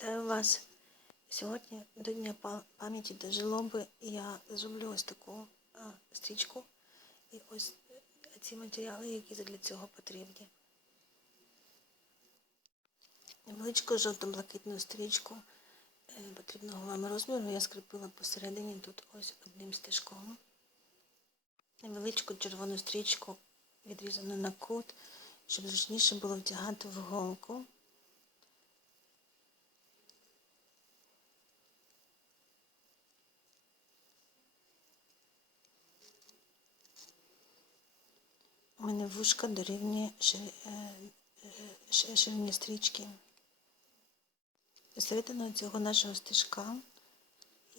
Вітаю вас. Сьогодні до Дня па- пам'яті та жалоби я зроблю ось таку а, стрічку. І ось е, ці матеріали, які для цього потрібні. Невеличку жовто-блакитну стрічку е, потрібного вам розміру я скріпила посередині тут ось одним стежком. Невеличку червону стрічку відрізану на кут, щоб зручніше було вдягати в голку. У мене вушка дорівнює шир- е, ширині стрічки. Всередину цього нашого стежка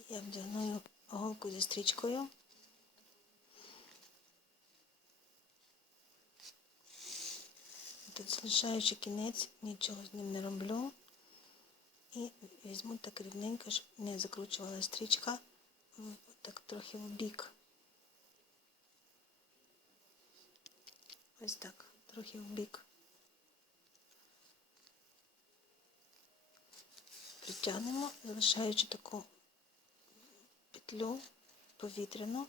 я вдягну голку зі стрічкою. Тут залишаючи кінець, нічого з ним не роблю. І візьму так рівненько, щоб не закручувала стрічка так трохи в бік. Ось так, трохи в бік. Притягнемо, залишаючи таку петлю повітряну,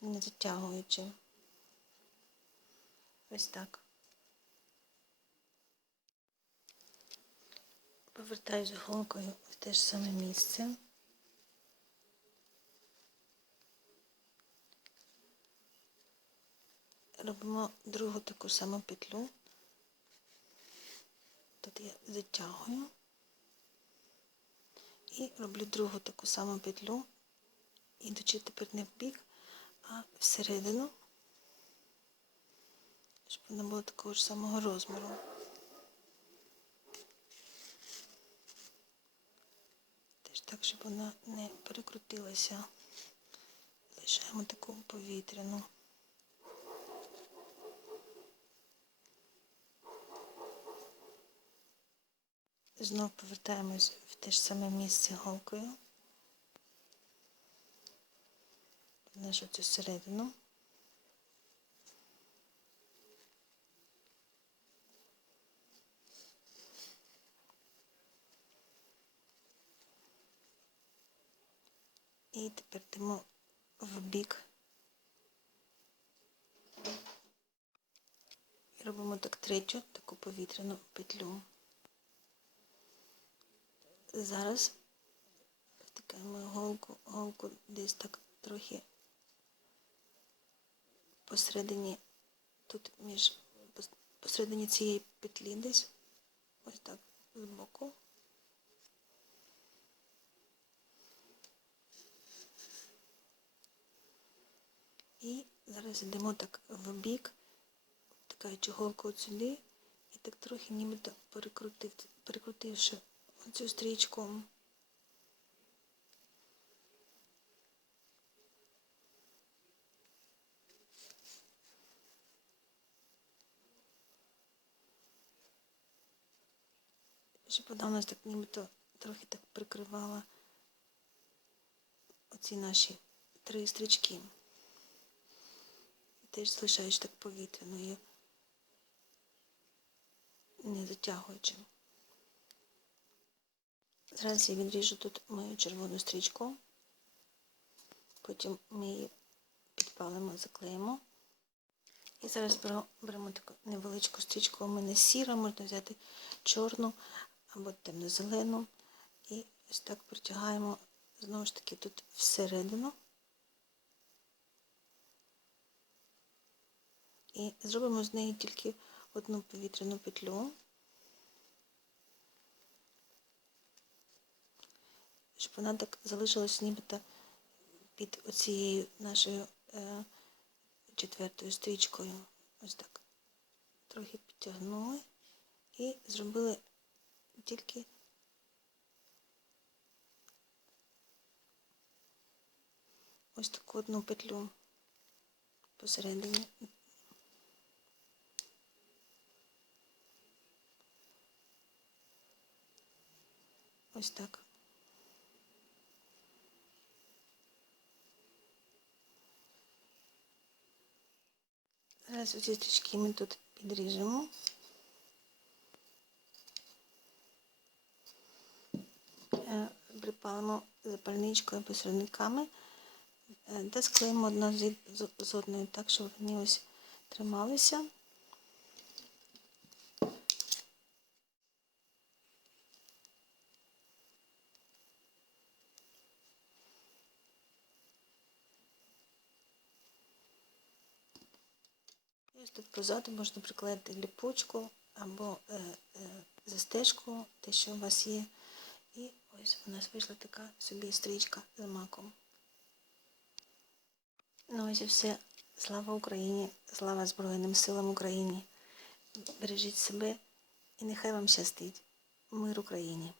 не затягуючи. Ось так. Повертаюсь голкою в те ж саме місце. Робимо другу таку саму петлю. Тут я затягую і роблю другу таку саму петлю, ідучи тепер не в бік, а всередину, щоб вона була такого ж самого розміру. Теж так, щоб вона не перекрутилася. Лишаємо таку повітряну. Знов повертаємось в те ж саме місце голкою. В нашу цю середину. І тепер йдемо в бік. І робимо так третю, таку повітряну петлю. Зараз втикаємо голку, голку десь так трохи посередині, тут між посередині цієї петлі десь, ось так збоку. І зараз йдемо так в бік, втикаючи голку сюди, і так трохи нібито перекрутив, перекрутивши оцю стрічку. У нас так нібито трохи так прикривала оці наші три стрічки. Теж залишаєш так повітряною, не затягуючи. Зараз я відріжу тут мою червону стрічку, потім ми її підпалимо, заклеїмо. І зараз беремо- таку невеличку стрічку, у мене сіра, можна взяти чорну або темно-зелену. І ось так протягаємо знову ж таки тут всередину. І зробимо з неї тільки одну повітряну петлю. Вона так залишилась нібито під оцією нашою е, четвертою стрічкою. Ось так. Трохи підтягнули і зробили тільки ось таку одну петлю посередині. Ось так. Зараз усі стрічки ми тут підріжемо. Е, припалимо запальничкою або посередниками е, та склеїмо одна з одною так, щоб вони ось трималися. Ось тут позаду можна приклеїти ліпучку або е, е, застежку, те, що у вас є. І ось у нас вийшла така собі стрічка з маком. Ну ось і все. Слава Україні, слава Збройним силам України. Бережіть себе і нехай вам щастить. Мир Україні!